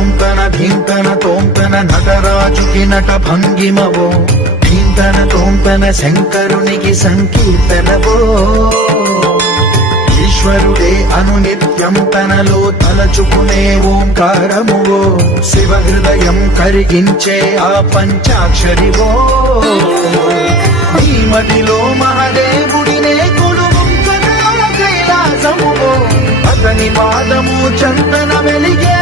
తోంతన ధీంతన తోంతన నటరాజుకి నట భంగిమవో ధీంతన తోంతన శంకరునికి సంకీర్తనవో ఈశ్వరుడే అనునిత్యం తనలో తలచుకునే ఓంకారమువో శివ హృదయం కరిగించే ఆ పంచాక్షరివో ఈ మదిలో మహాదేవుడినే కొలువుంకన కైలాసమువో అతని పాదము చందన వెలిగే